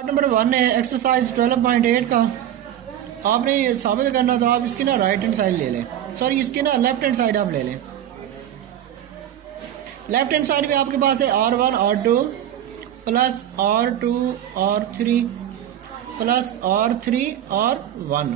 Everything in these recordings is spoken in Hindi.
पार्ट नंबर 1 है एक्सरसाइज 12.8 का। आपने ये साबित करना था, आप इसकी ना राइट हैंड साइड ले लें, सॉरी इसकी ना लेफ्ट हैंड साइड आप ले लें। लेफ्ट हैंड साइड में आपके पास है R1 R2 plus R2 R3 plus R3 R1।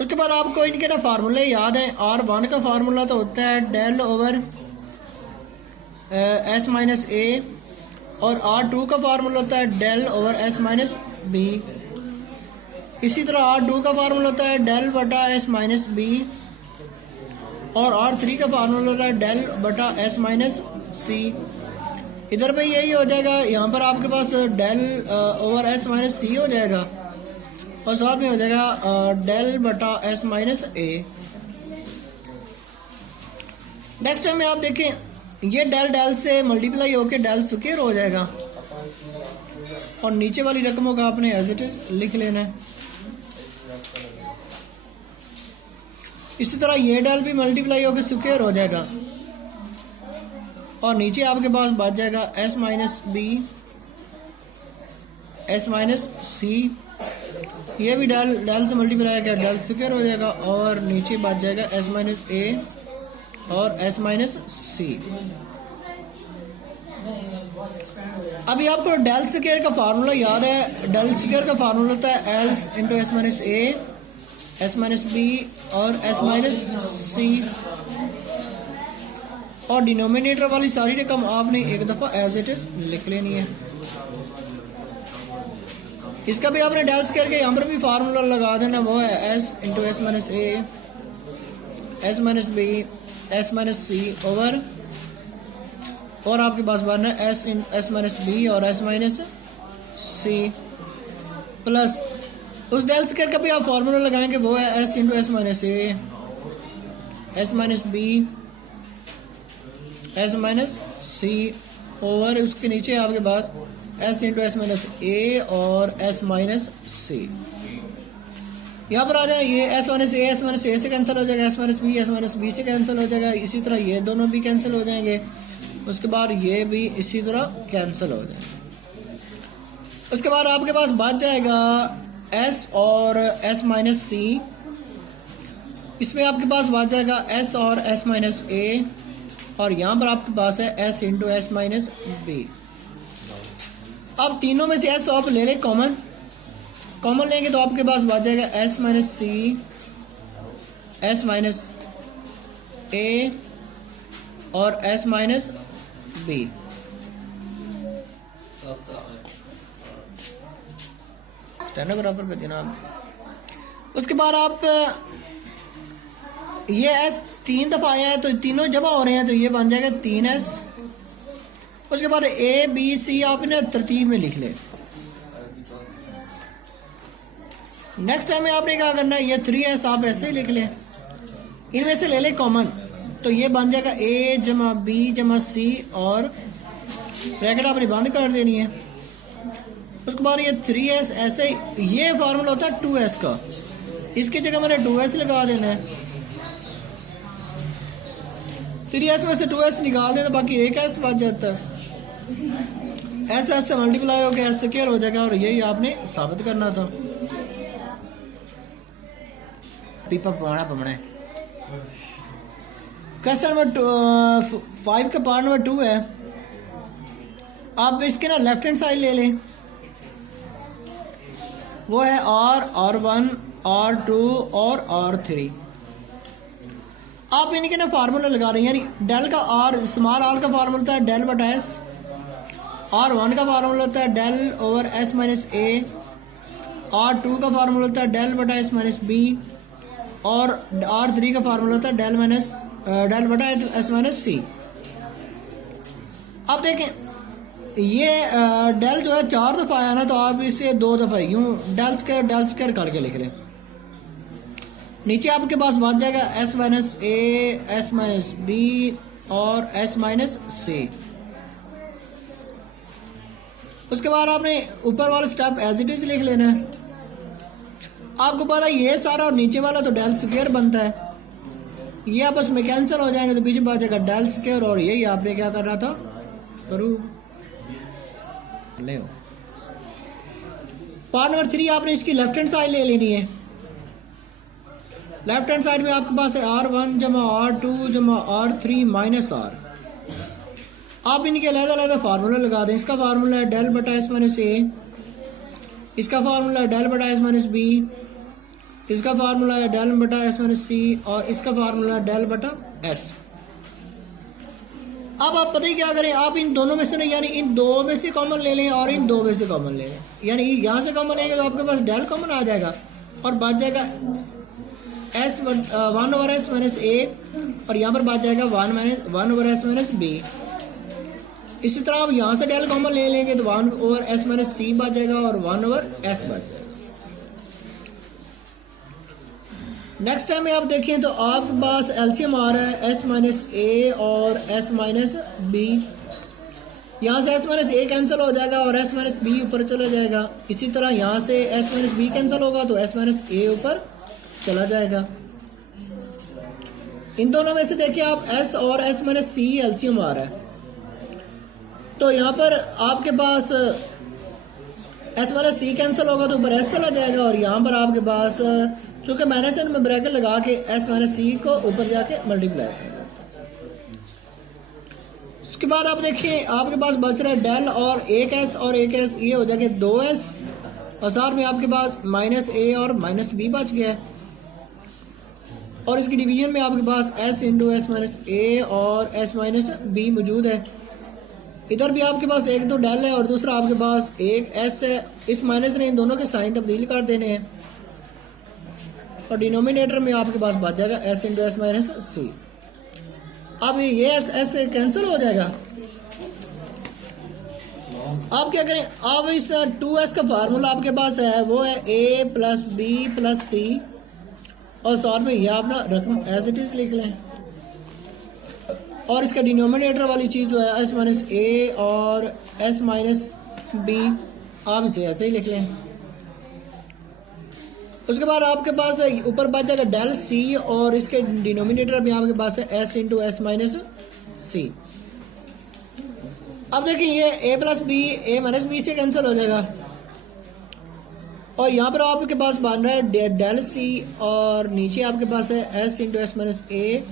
उसके बाद आपको इनके ना फार्मूले याद है। R1 का फार्मूला तो होता है del over S minus a, और R2 का फार्मूला होता है del over S minus b. इसी तरह R2 का फार्मूला होता है डेल बटा S माइनस बी, और R3 का फार्मूला होता है डेल बटा S माइनस सी। इधर पे यही हो जाएगा, यहाँ पर आपके पास डेल ओवर S माइनस सी हो जाएगा, और साथ में हो जाएगा डेल बटा S माइनस ए। नेक्स्ट टाइम में आप देखें, ये डेल डेल से मल्टीप्लाई होकर डेल स्क्वायर हो जाएगा, और नीचे वाली रकमों का आपने एज इट इज लिख लेना है। इसी तरह ये डेल भी मल्टीप्लाई होकर स्क्वायर हो जाएगा, और नीचे आपके पास बच जाएगा S minus b S minus c. ये भी डेल डेल से मल्टीप्लाई होकर डेल स्क्वायर हो जाएगा, और नीचे बच जाएगा S माइनस ए और S माइनस सी। अभी आपको डेल स्क्वायर का फार्मूला याद है। डेल स्क्वायर का फार्मूला होता है else into S minus a, S minus b और S माइनस सी, और डिनोमिनेटर वाली सारी रकम आपने एक दफ़ा एज इट इज लिख लेनी है। इसका भी आपने डेल स्क्वायर के यहाँ पर भी फार्मूला लगा देना, वो है S into S minus a, S minus b, S minus c over, और आपके पास बनना है S माइनस बी और S माइनस सी प्लस उस डेल स्क्वायर का भी आप फार्मूला लगाएंगे, वो है S into S minus a, S minus b, S minus c over, उसके नीचे आपके पास S into S minus a और S माइनस सी। यहाँ पर आ जाए, ये S माइनस ए से कैंसिल हो जाएगा, S माइनस बी से कैंसिल हो जाएगा, इसी तरह ये दोनों भी कैंसिल हो जाएंगे। उसके बाद ये भी इसी तरह कैंसिल हो जाएगा। उसके बाद आपके पास बच जाएगा S और S माइनस सी। इसमें आपके पास बच जाएगा S और S माइनस ए, और यहाँ पर आपके पास है S into S minus b. अब तीनों में से S आप ले लें कॉमन, कॉमन लेंगे तो आपके पास बच जाएगा S minus C, S minus a और S माइनस बी। स्टेनोग्राफर का जनाब। उसके बाद आप ये S 3 दफ़ा आया है तो तीनों जमा हो रहे हैं, तो ये बन जाएगा 3S। उसके बाद A B C आप इन्हें तरतीब में लिख लें। नेक्स्ट टाइम में आपने क्या करना है, ये 3S आप ऐसे ही लिख लें, इनमें से ले लें कॉमन, तो ये बन जाएगा A जमा B जमा C, और ब्रैकेट आपने बंद कर देनी है। उसके बाद ये 3S ऐसे, ये फार्मूला होता है 2S का, इसकी जगह मैंने 2S लगा देना है। 3S में से 2S निकाल दें तो बाकी एक S बच जाता है। S से मल्टीप्लाई होकर S स्क्वायर हो जाएगा, और यही आपने साबित करना था। पीपा पवाना पवना है। क्वेश्चन नंबर 5 का पार्ट नंबर 2 है। आप इसके ना लेफ्ट हैंड साइड ले लें, वो है R1 R2 और R3। आप इनके ना फार्मूला लगा रहे हैं, यानी डेल का R स्मॉल R का फार्मूला होता है डेल बटा S, R1 का फार्मूला होता है del over S minus a, R2 का फार्मूला होता है डेल बटा S माइनस बी, और R3 का फार्मूला होता है डेल बटा S माइनस सी। अब देखें, ये डेल जो है 4 दफ़ा आया ना, तो आप इसे 2 दफ़ा यूँ डेल स्क्वायर करके लिख लें। नीचे आपके पास बच जाएगा S minus a, S minus b और S माइनस सी। उसके बाद आपने ऊपर वाला स्टेप एज इट इज लिख लेना है। आपको पता है ये सारा और नीचे वाला तो डेल स्क्वायर बनता है, ये आपस में कैंसिल हो जाएंगे, तो पीछे बात जाएगा डेल स्क्वायर, और यही आपने क्या करना था, प्रूव ले हो। पार्ट नंबर 3 आपने इसकी लेफ्ट हैंड साइड ले लेनी है। लेफ्ट हैंड साइड में आपके पास है R1 जमा R2 जमा R3 माइनस R। आप इनके अलग-अलग फार्मूला लगा दें। इसका फार्मूला है डेल बटा एस माइनस ए, इसका फार्मूला है डेल बटा एस माइनस बी, इसका फार्मूला है डेल बटा एस माइनस सी और इसका फार्मूला है डेल बटा एस। अब आप पता ही क्या करें, आप इन दोनों में से ना, यानी इन दो में से कॉमन ले लें और इन दो में से कॉमन ले लें। यानी यहाँ से कॉमन लेंगे तो आपके पास डेल कॉमन आ जाएगा और बच जाएगा S 1 over s minus a और यहाँ पर बच जाएगा 1 ओवर एस माइनस बी। इसी तरह आप यहाँ से डेल कॉमन ले लेंगे तो 1 ओवर एस माइनस सी बच जाएगा और 1 ओवर एस बच जाएगा। नेक्स्ट टाइम में आप देखें तो आपके पास एलसीएम आ रहा है एस माइनस ए और एस माइनस बी। यहाँ से एस माइनस ए कैंसिल हो जाएगा और एस माइनस बी ऊपर चला जाएगा। इसी तरह यहाँ से एस माइनस बी कैंसिल होगा तो एस माइनस ए ऊपर चला जाएगा। इन दोनों में से देखिए आप एस और एस माइनस सी एलसीएम आ रहा है तो यहाँ पर आपके पास एस माइनस सी कैंसिल होगा तो ऊपर एस चला जाएगा और यहाँ पर आपके पास चूँकि माइनस एन में ब्रैकेट लगा के एस माइनस सी को ऊपर जाके मल्टीप्लाई करेंगे। उसके बाद आप देखिए आपके पास बच रहा है डेल और एक एस और एक एस, ये हो जाएगा 2s और साथ में आपके पास माइनस ए और माइनस बी बच गया है और इसकी डिवीजन में आपके पास s into s minus a और s माइनस बी मौजूद है। इधर भी आपके पास एक तो डेल है और दूसरा आपके पास एक s है। इस माइनस ने इन दोनों के साइन तब्दील कर देने हैं और डिनोमिनेटर में आपके पास बच जाएगा s into s minus c. अब ये s कैंसिल हो जाएगा। आप क्या करें, आप इस 2s का फार्मूला आपके पास है वो है a प्लस बी प्लस सी और साथ में यह अपना रकम एज इट इज लिख लें और इसका डिनोमिनेटर वाली चीज़ जो है एस माइनस ए और एस माइनस बी आप इसे ऐसे ही लिख लें। उसके बाद आपके पास ऊपर बच जाएगा डेल सी और इसके डिनोमिनेटर में आपके पास है s into s minus c. अब देखिए ये ए प्लस बी ए माइनस बी से कैंसिल हो जाएगा और यहाँ पर आपके पास बन रहा है डेल सी और नीचे आपके पास है s into s minus a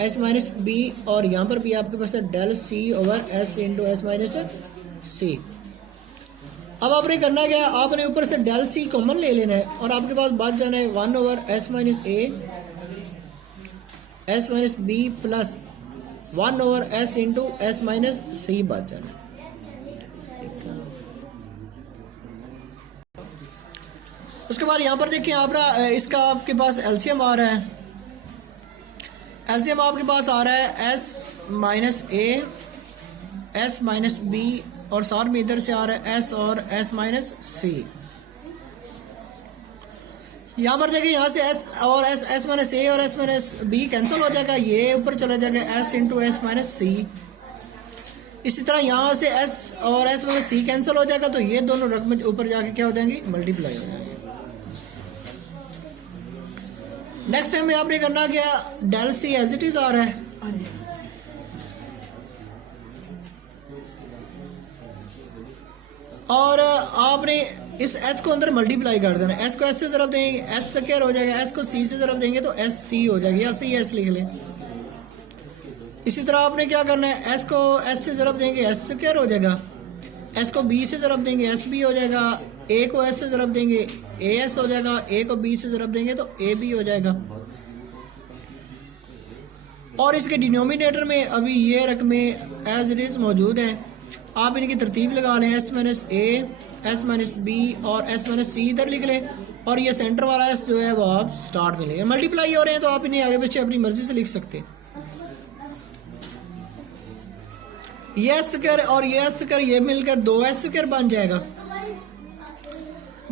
s minus b और यहाँ पर भी आपके पास है del c over s into s minus c. अब आपने करना क्या है, आपने ऊपर से डेल सी कॉमन ले लेना है और आपके पास बच जाना है 1 over s minus a s minus b plus 1 over s into s minus c बच जाना है। उसके बाद यहाँ पर देखिए आप इसका आपके पास एलसीएम आ रहा है। एलसीएम आपके पास आ रहा है s minus a s minus b और साथ में इधर से आ रहा है एस और एस माइनस सी। यहाँ पर देखिए यहाँ से एस और एस माइनस ए और एस माइनस बी कैंसिल हो जाएगा, ये ऊपर चला जाएगा एस इंटू एस माइनस सी। इसी तरह यहाँ से एस और एस माइनस सी कैंसिल हो जाएगा तो ये दोनों रकम ऊपर जाके क्या हो जाएंगी, मल्टीप्लाई हो जाएंगे। नेक्स्ट टाइम में आपने करना क्या, del c as it is आ रहा है और आपने इस s को अंदर मल्टीप्लाई कर देना। s को s से ज़रब देंगे s स्क्वायर हो जाएगा, s को c से ज़रब देंगे तो s c हो जाएगी या c s लिख लें। इसी तरह आपने क्या करना है, s को s से ज़रब देंगे s स्क्वायर हो जाएगा, s को b से ज़रब देंगे s b हो जाएगा, a को s से ज़रब देंगे a s हो जाएगा, a को b से ज़रब देंगे तो a b हो जाएगा। और इसके डिनोमिनेटर में अभी ये रकमें एज इट इज़ मौजूद हैं। आप इनकी तरतीब लगा लें, s minus a s minus b और एस माइनस सी इधर लिख लें और ये सेंटर वाला एस जो है वो आप स्टार्ट में लेंगे। मल्टीप्लाई हो रहे हैं तो आप इन्हें आगे पीछे अपनी मर्जी से लिख सकते हैं। ये एस स्क्वायर और ये एस स्क्वायर ये मिलकर 2s स्क्वायर बन जाएगा।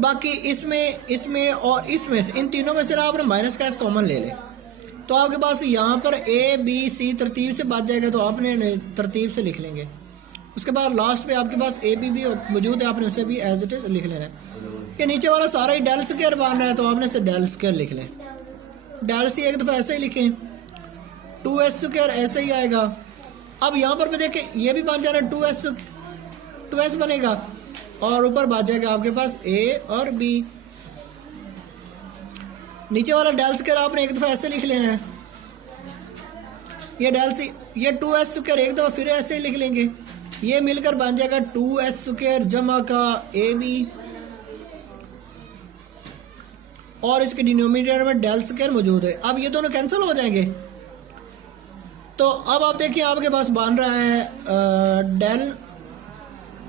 बाकी इसमें और इसमें से इन तीनों में से आपने माइनस का एस कॉमन ले लें तो आपके पास यहाँ पर ए बी सी तरतीब से बच जाएगा तो आपने तरतीब से लिख लेंगे। उसके बाद लास्ट पे आपके पास ए बी भी मौजूद है, आपने उसे भी एज इट इज लिख लेना है। ये नीचे वाला सारा ही डेल स्क्वायर बन रहा है तो आपने इसे डेल स्क्वायर लिख लें। डेल सी एक दफ़ा ऐसे ही लिखें, 2s स्क्वायर ऐसे ही आएगा। अब यहाँ पर भी देखें ये भी बन जा रहा है 2s बनेगा और ऊपर बच जाएगा आपके पास ए और बी। नीचे वाला डेल स्क्वायर आपने एक दफ़ा ऐसे लिख लेना है, ये डेल सी ये 2s स्क्वायर एक दफ़ा फिर ऐसे ही लिख लेंगे, ये मिलकर बन जाएगा 2s स्क्वायर जमा का ए बी, और इसके डिनोमिनेटर में डेल स्क्वायर मौजूद है। अब ये दोनों कैंसिल हो जाएंगे। तो अब आप देखिए आपके पास बन रहा है डेल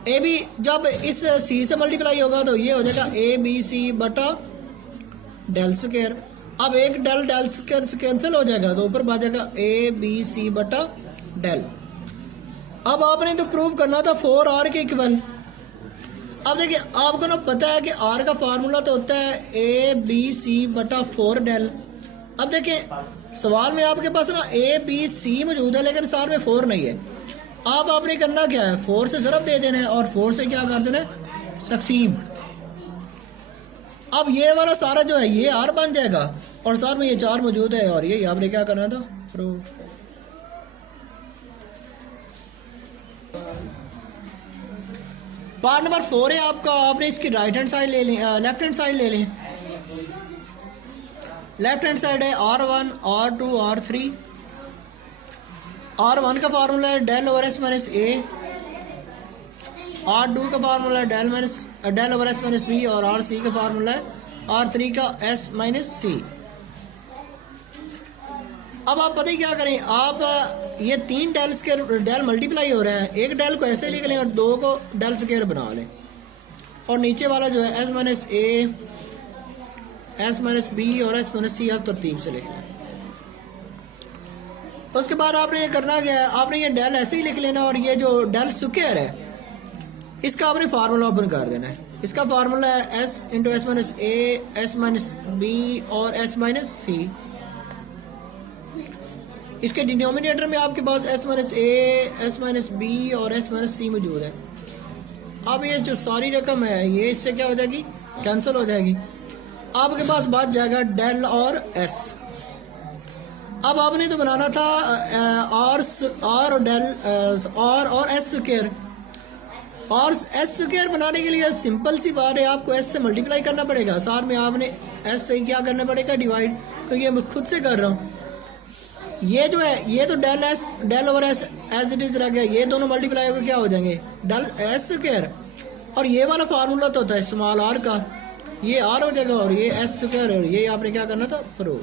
ए बी, जब इस सी से मल्टीप्लाई होगा तो ये हो जाएगा ए बी सी बटा डेल स्क्वायर। अब एक डेल डेल स्क्वायर से कैंसिल हो जाएगा तो ऊपर आ जाएगा ए बी सी बटा डेल। अब आपने तो प्रूव करना था 4r के इक्वल। अब देखिए आपको ना पता है कि r का फार्मूला तो होता है ए बी सी बटा 4 डेल। अब देखिए सवाल में आपके पास ना ए बी सी मौजूद है लेकिन सार में 4 नहीं है। अब आपने करना क्या है, 4 से ज़रब दे देना है और 4 से क्या कर देना है, तकसीम। अब ये वाला सारा जो है ये r बन जाएगा और सार में ये 4 मौजूद है और ये आपने क्या करना था, प्रूव। पार्ट नंबर 4 है आपका, आपने इसकी राइट हैंड साइड ले लें, लेफ्ट हैंड साइड ले लें। लेफ्ट हैंड साइड है r1 r2 r3। r1 का फार्मूला है del over s minus a, r2 का फार्मूला है del over s minus b, और r3 का फार्मूला है r3 का s माइनस सी। अब आप पता ही क्या करें, आप ये 3 डेल स्क्वायर डेल मल्टीप्लाई हो रहे हैं, एक डेल को ऐसे लिख लें और 2 को डेल स्क्वायर बना लें, और नीचे वाला जो है s minus a, s minus b और s माइनस सी आप तरतीब से लिख लें। उसके बाद आपने ये करना क्या है, आपने ये डेल ऐसे ही लिख लेना और ये जो डेल स्क्वायर है इसका आपने फार्मूला ओपन कर देना है। इसका फार्मूला है s into s minus a, s minus b और s माइनस सी। इसके डिनोमिनेटर में आपके पास s minus a, s minus b और s माइनस सी मौजूद है। अब ये जो सारी रकम है ये इससे क्या हो जाएगी, कैंसिल हो जाएगी। आपके पास बच जाएगा डेल और s। अब आपने तो बनाना था और डेल और s स्क्वायर, और s स्क्वायर बनाने के लिए सिंपल सी बात है, आपको s से मल्टीप्लाई करना पड़ेगा, साथ में आपने s से क्या करना पड़ेगा, डिवाइड। तो ये मैं खुद से कर रहा हूँ। ये जो है ये तो del over s as it is रह गया, ये दोनों मल्टीप्लाई होकर क्या हो जाएंगे, डेल एस स्क्वायर। और ये वाला फार्मूला तो होता है स्मॉल r का, ये r हो जाएगा और ये s स्क्वायर, और ये आपने क्या करना था, प्रूव।